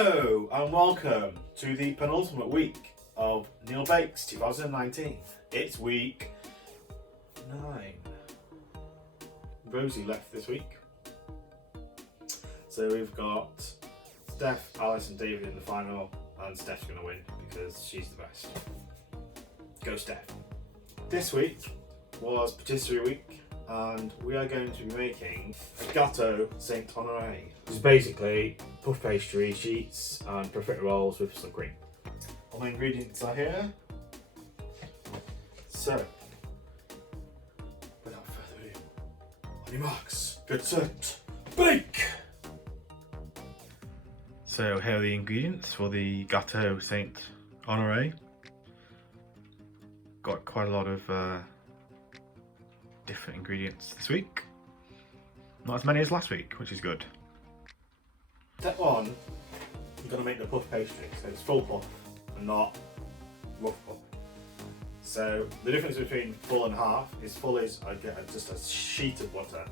Hello and welcome to the penultimate week of Neil Bakes 2019. It's week 9. Rosie left this week. So we've got Steph, Alice and David in the final, and Steph's going to win because she's the best. Go Steph. This week was Patisserie week and we are going to be making a Gâteau Saint Honoré. Which is basically puff pastry sheets and profiteroles with some cream. All the ingredients are here. So, without further ado, on your marks, get set, bake! So here are the ingredients for the Gâteau Saint Honoré. Got quite a lot of different ingredients this week. Not as many as last week, which is good. Step 1, you're going to make the puff pastry, so it's full puff and not rough puff. So the difference between full and half is full is I get just a sheet of butter,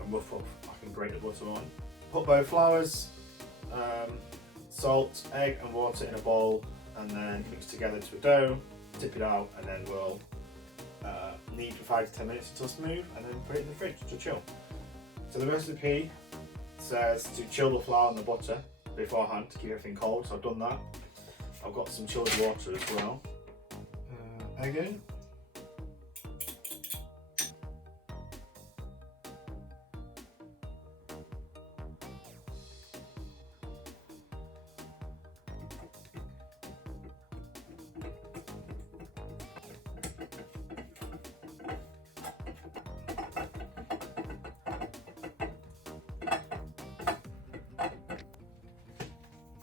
and rough puff I can grate the butter on. Put both flours, salt, egg and water in a bowl and then mix together to a dough, tip it out and then we'll knead for 5 to 10 minutes until smooth and then put it in the fridge to chill. So the recipe says to chill the flour and the butter beforehand to keep everything cold, so I've done that. I've got some chilled water as well. Egg in.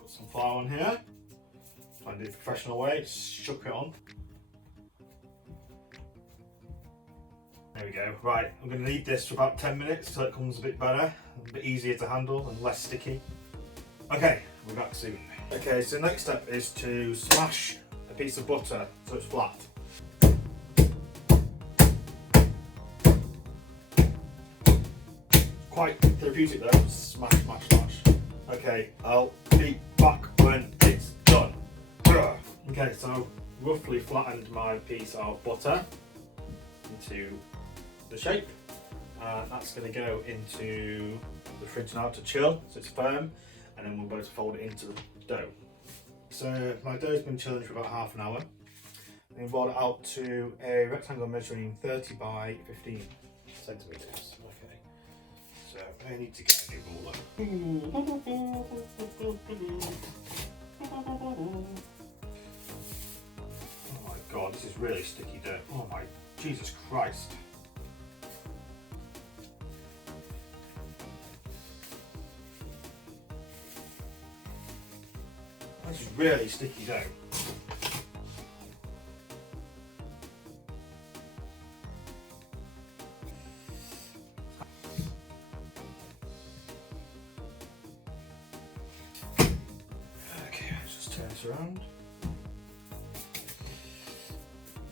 Some flour on here. Try and do it the professional way, shook it on. There we go. Right, I'm going to knead this for about 10 minutes till it comes a bit better, a bit easier to handle and less sticky. Okay, we're back soon. Okay, so next step is to smash a piece of butter so it's flat. Quite therapeutic though, smash, smash, smash. Okay, I'll be back when it's done. Okay, so roughly flattened my piece of butter into the shape. That's going to go into the fridge now to chill, so it's firm, and then we'll go to fold it into the dough. So my dough's been chilling for about half an hour. Then roll it out to a rectangle measuring 30 by 15 centimetres. Okay, so I need to get a new ruler. Oh my god, this is really sticky dough. Oh my Jesus Christ. This is really sticky dough. Okay, let's just turn this around.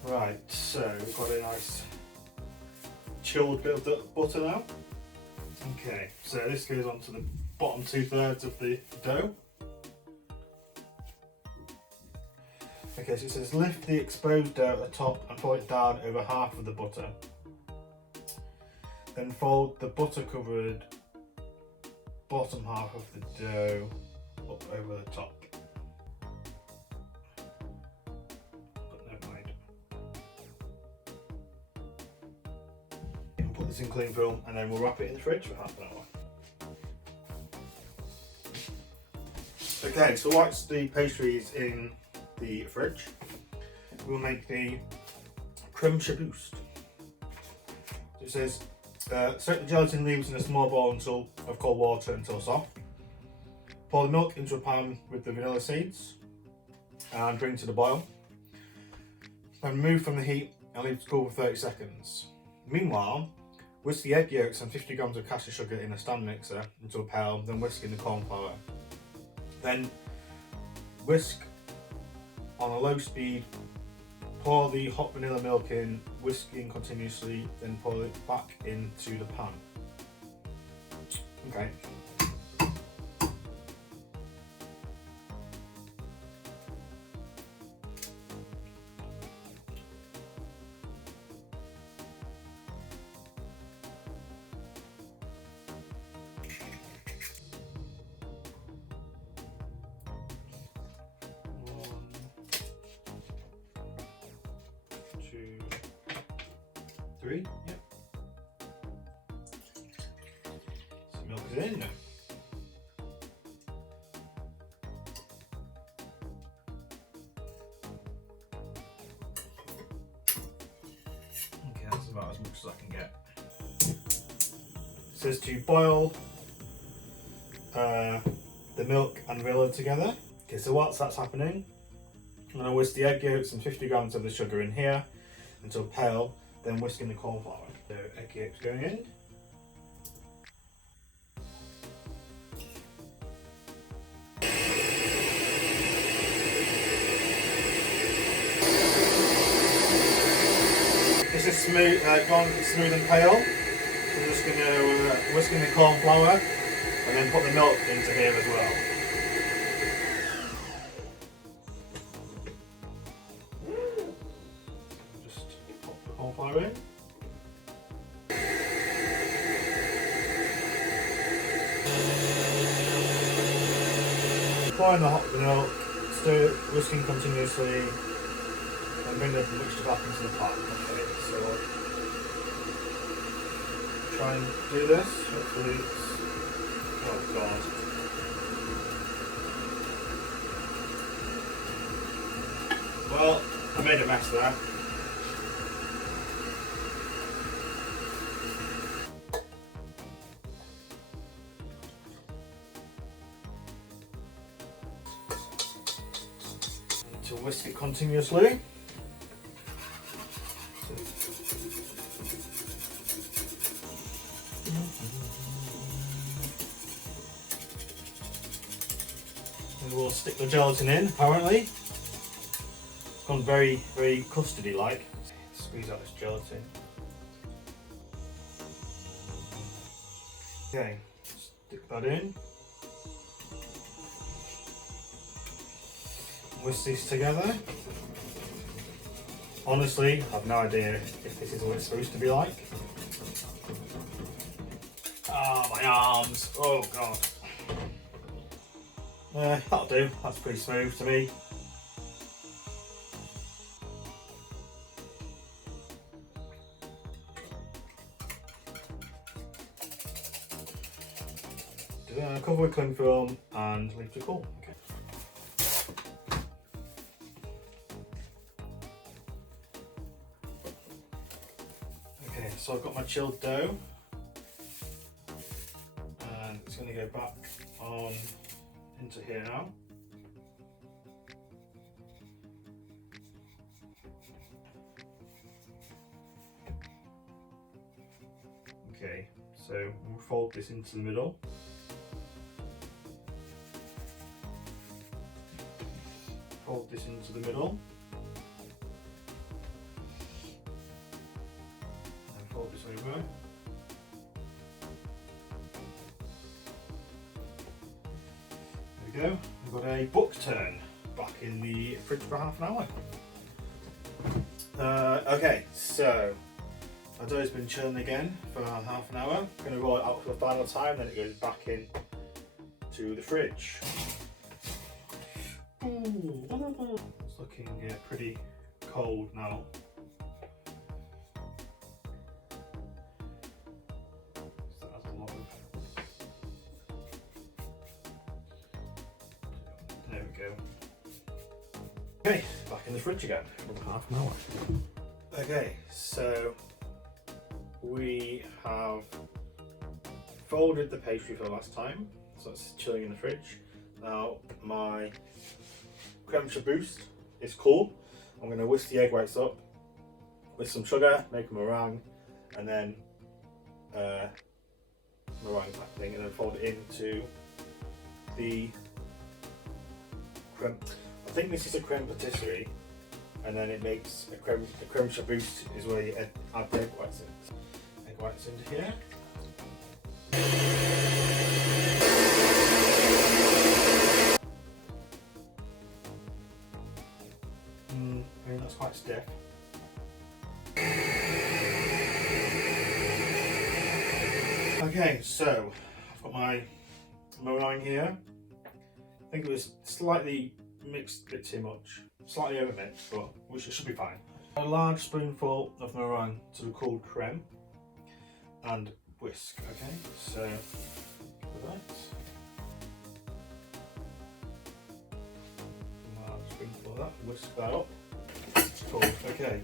Right, so we've got a nice chilled bit of butter now. Okay, so this goes on to the bottom 2/3 of the dough. Okay, so it says lift the exposed dough at the top and pour it down over half of the butter. Then fold the butter covered bottom half of the dough up over the top. Put this in cling film and then we'll wrap it in the fridge for half an hour. Okay, so whilst the pastry is in the fridge, we'll make the creme chiboust. It says soak the gelatin leaves in a small bowl of cold water until soft. Pour the milk into a pan with the vanilla seeds and bring to the boil. Then remove from the heat and leave to cool for 30 seconds. Meanwhile, whisk the egg yolks and 50 grams of cashew sugar in a stand mixer until pale, then whisk in the corn flour. Then whisk on a low speed, pour the hot vanilla milk in, whisking continuously, then pour it back into the pan. Okay. 3, yep. Some milk is in now. Okay, that's about as much as I can get. It says to boil the milk and vanilla together. Okay, so whilst that's happening, I'm going to whisk the egg yolks and 50 grams of the sugar in here until pale, then whisking the corn flour. So egg yolks going in. This is smooth, gone smooth and pale. I'm just going to whisk in the corn flour and then put the milk into here as well. Just pop the corn flour in. Pour in the hot milk, stir whisking continuously, and bring the mixture back into the pot. Okay, so try and do this. Hopefully it's... Oh god. Well, I made a mess there. To whisk it continuously. And we'll stick the gelatin in, apparently. It's gone very, very custardy like. Squeeze out this gelatin. Okay, stick that in. Whisk these together. Honestly, I've no idea if this is what it's supposed to be like. Ah, my arms. Oh god. That'll do. That's pretty smooth to me. Cover with cling film and leave to cool. Okay. Okay, so I've got my chilled dough, and it's going to go back on into here now. Okay, so we'll fold this into the middle. Fold this into the middle. And fold this over. There we go. We've got a book turn back in the fridge for half an hour. Okay, so our dough's been chilling again for half an hour. I'm going to roll it out for the final time, then it goes back in to the fridge. It's looking pretty cold now. So that's a lot of... There we go. Okay, back in the fridge again for half an hour. Okay, so we have folded the pastry for the last time, so it's chilling in the fridge. Now my creme chiboust is cool. I'm going to whisk the egg whites up with some sugar, make a meringue, and then meringue type thing, and then fold it into the creme. I think this is a creme patisserie, and then it makes a creme chiboust is where you add the egg whites in. Egg whites into here. I mean, that's quite stiff. Okay, so I've got my meringue here. I think it was slightly mixed a bit too much, slightly overmixed, but which it should be fine. A large spoonful of meringue to the cooled creme and whisk. Okay, so that. Large spoonful of that, whisk that up. Cool, okay.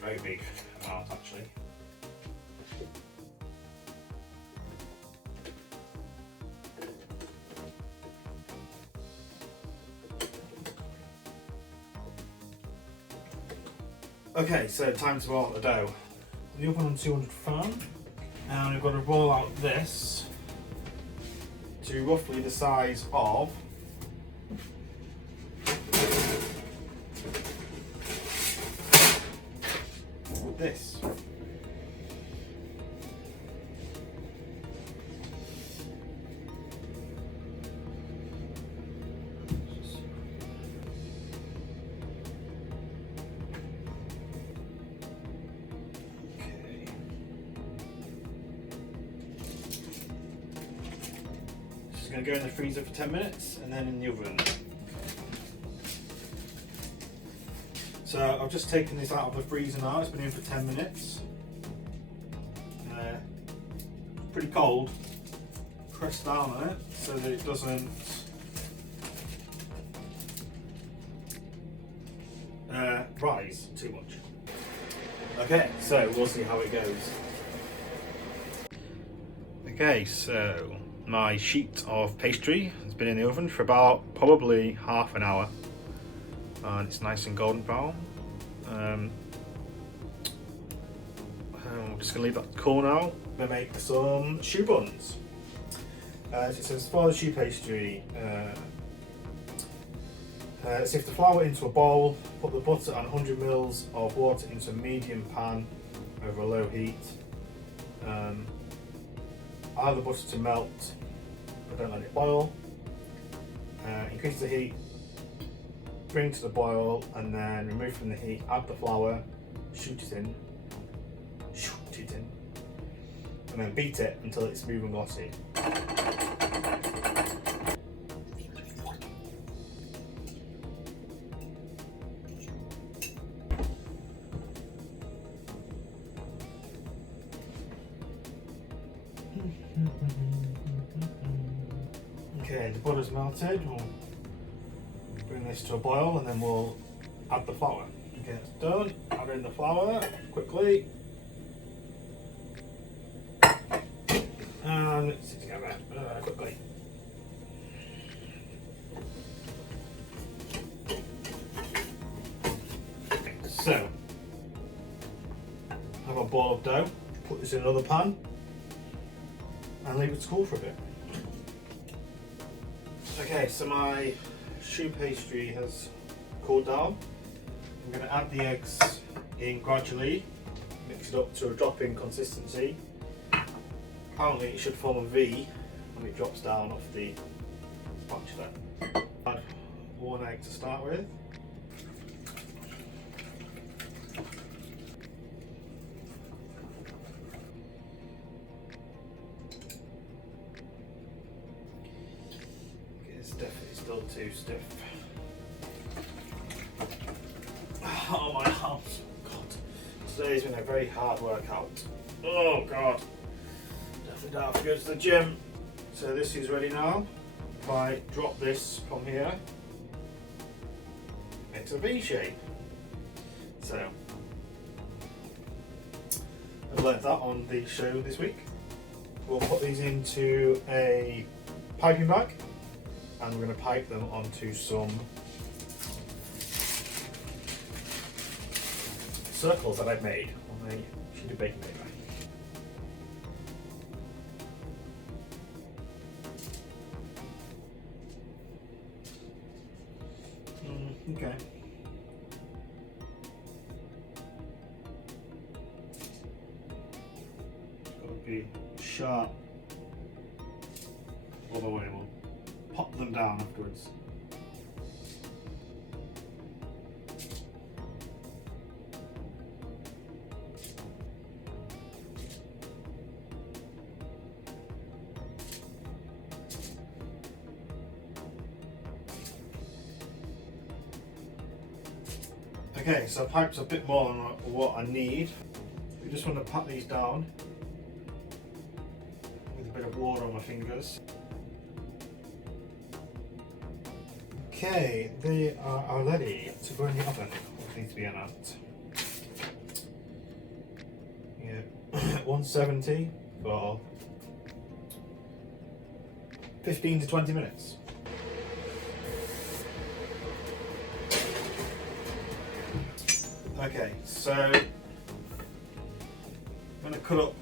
Very big amount actually. Okay, so time to roll out the dough. The oven on 200 fan, and we've got to roll out this to roughly the size of this. Going to go in the freezer for 10 minutes and then in the oven. So I've just taken this out of the freezer now, it's been in for 10 minutes. Pretty cold. Press down on it so that it doesn't rise too much. Okay, so we'll see how it goes. Okay, so my sheet of pastry has been in the oven for about probably half an hour and it's nice and golden brown. I'm just going to leave that cool now. I'm going to make some choux buns. As it says, for the choux pastry, sift the flour into a bowl, put the butter and 100 ml of water into a medium pan over a low heat. Allow the butter to melt, but don't let it boil. Increase the heat, bring to the boil, and then remove from the heat, add the flour, shoot it in, and then beat it until it's smooth and glossy. Okay, the butter's melted. We'll bring this to a boil and then we'll add the flour. Okay, it's done. Add in the flour quickly. And mix it together quickly. Okay, so, I have a ball of dough. Put this in another pan and leave it to cool for a bit. Okay, so my choux pastry has cooled down. I'm going to add the eggs in gradually, mix it up to a drop-in consistency. Apparently it should form a V when it drops down off the spatula. Add one egg to start with. It's definitely still too stiff. Oh my arms, God. Today's been a very hard workout. Oh God. Definitely don't have to go to the gym. So this is ready now. If I drop this from here, it's a V shape. So, I've learnt that on the show this week. We'll put these into a piping bag and we're going to pipe them onto some circles that I've made on a sheet of baking paper. Okay. It's got to be sharp all the way. We'll pop them down afterwards. Okay, so I piped a bit more than what I need. We just want to pat these down with a bit of water on my fingers. Okay, they are ready to go in the oven. They need to be in at 170 for 15 to 20 minutes. Okay, so I'm going to cut up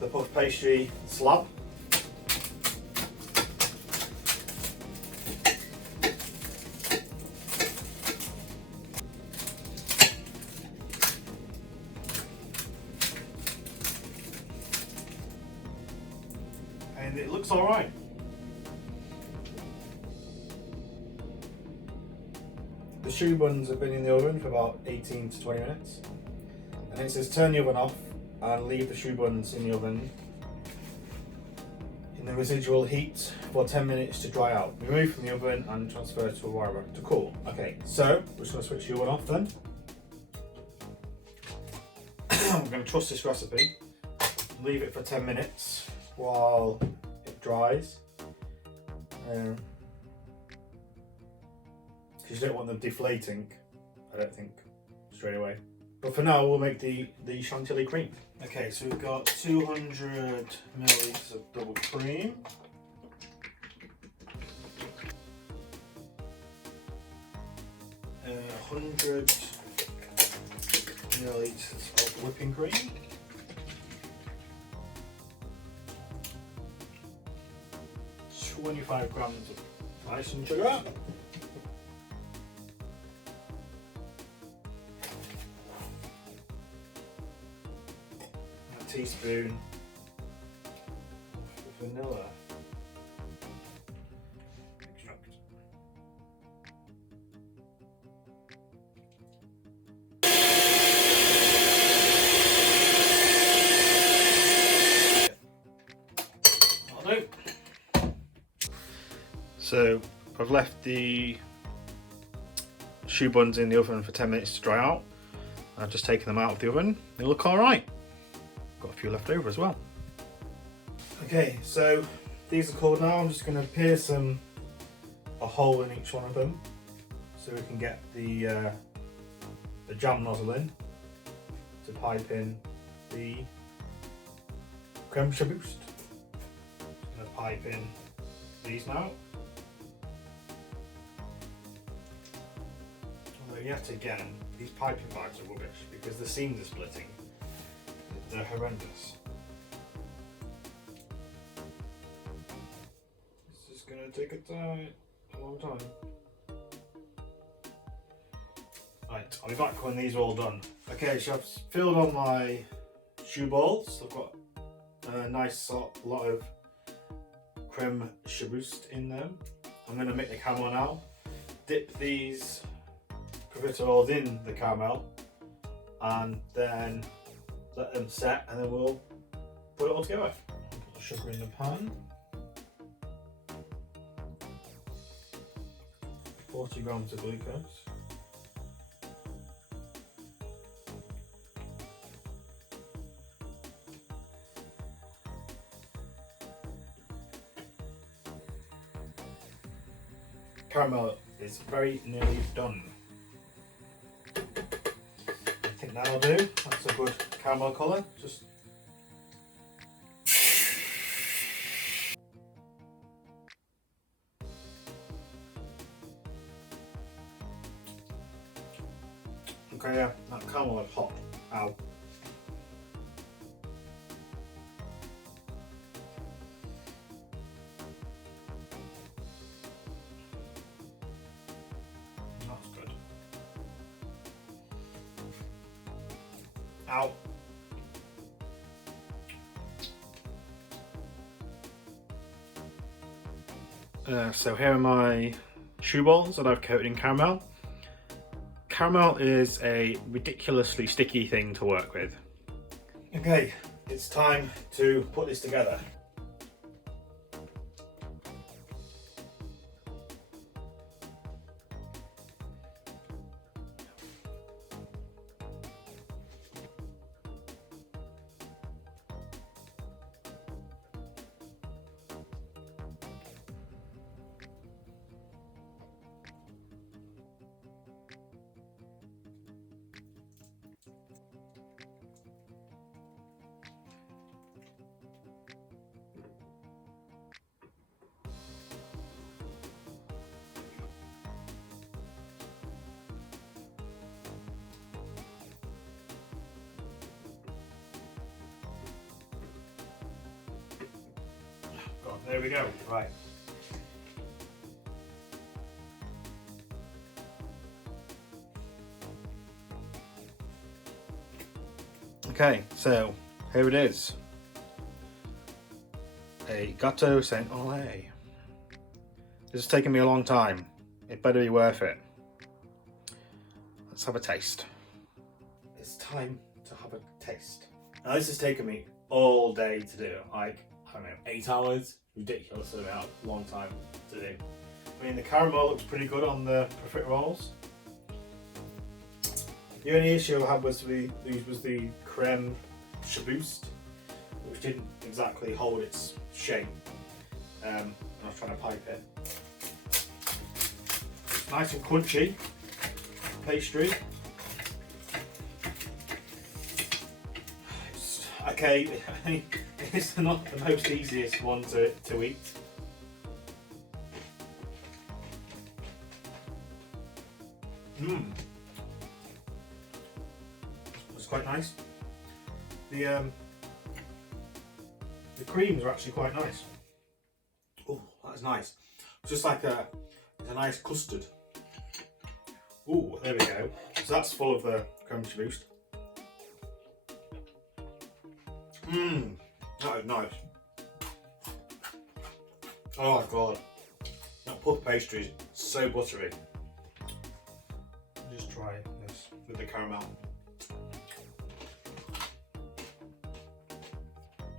the puff pastry slab. And it looks alright. The choux buns have been in the oven for about 18 to 20 minutes. And it says turn the oven off and leave the choux buns in the oven in the residual heat for 10 minutes to dry out. Remove from the oven and transfer to a wire rack to cool. Okay, so we're just going to switch the oven off then. I'm going to trust this recipe. Leave it for 10 minutes while it dries. Because you don't want them deflating, I don't think, straight away. But for now, we'll make the chantilly cream. Okay, so we've got 200 millilitres of double cream. Uh, 100 millilitres of whipping cream. 25 grams of icing sugar. A teaspoon of vanilla extract. That'll do. So I've left the choux buns in the oven for 10 minutes to dry out. I've just taken them out of the oven. They look alright. Got a few left over as well. Okay, so these are cold now. I'm just going to pierce a hole in each one of them so we can get the jam nozzle in to pipe in the creme chiboust. Just going to pipe in these now. Although yet again, these piping bags are rubbish because the seams are splitting. They're horrendous. This is going to take a long time. Right, I'll be back when these are all done. Okay, so I've filled all my choux balls. I've got a nice lot of creme chiboust in them. I'm going to make the caramel now. Dip these profiteroles in the caramel and then let them set, and then we'll put it all together. Put the sugar in the pan. 40 grams of glucose. Caramel is very nearly done. I think that'll do. That's a good caramel colour. Just okay, yeah, that caramel is hot. Ow. That's good. Ow. So here are my choux balls that I've coated in caramel. Caramel is a ridiculously sticky thing to work with. Okay, it's time to put this together. there we go. Right. Okay, so here it is. A Gâteau Saint Honoré. This has taken me a long time. It better be worth it. Let's have a taste. It's time to have a taste. Now this has taken me all day to do. Like, I don't know, 8 hours? Ridiculous amount, long time to do. I mean, the caramel looks pretty good on the profiteroles. The only issue I had was the creme chiboust, which didn't exactly hold its shape. I was trying to pipe it. It's nice and crunchy pastry. Okay, it's not the most easiest one to eat. It's quite nice. The creams are actually quite nice. Oh, that's nice. It's just like it's a nice custard. Oh, there we go. So that's full of the creme chiboust. That is nice. Oh my god, that puff pastry is so buttery. Just try this with the caramel.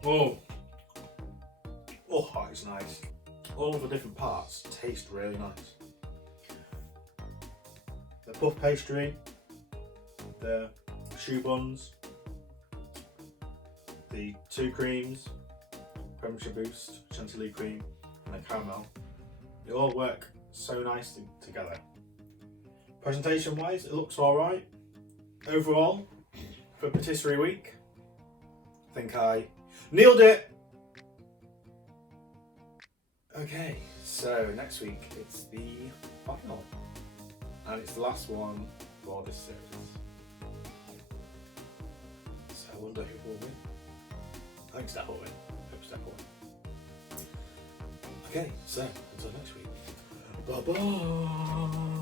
Oh, that is nice. All of the different parts taste really nice. The puff pastry, the choux buns, the 2 creams, creme chiboust, chantilly cream, and the caramel. They all work so nicely together. Presentation wise, it looks alright. Overall, for Patisserie Week, I think I nailed it! Okay, so next week it's the final, and it's the last one for this series. So I wonder who will win. I think Steph will win. I hope Steph will win. Okay, so until next week. Bye bye!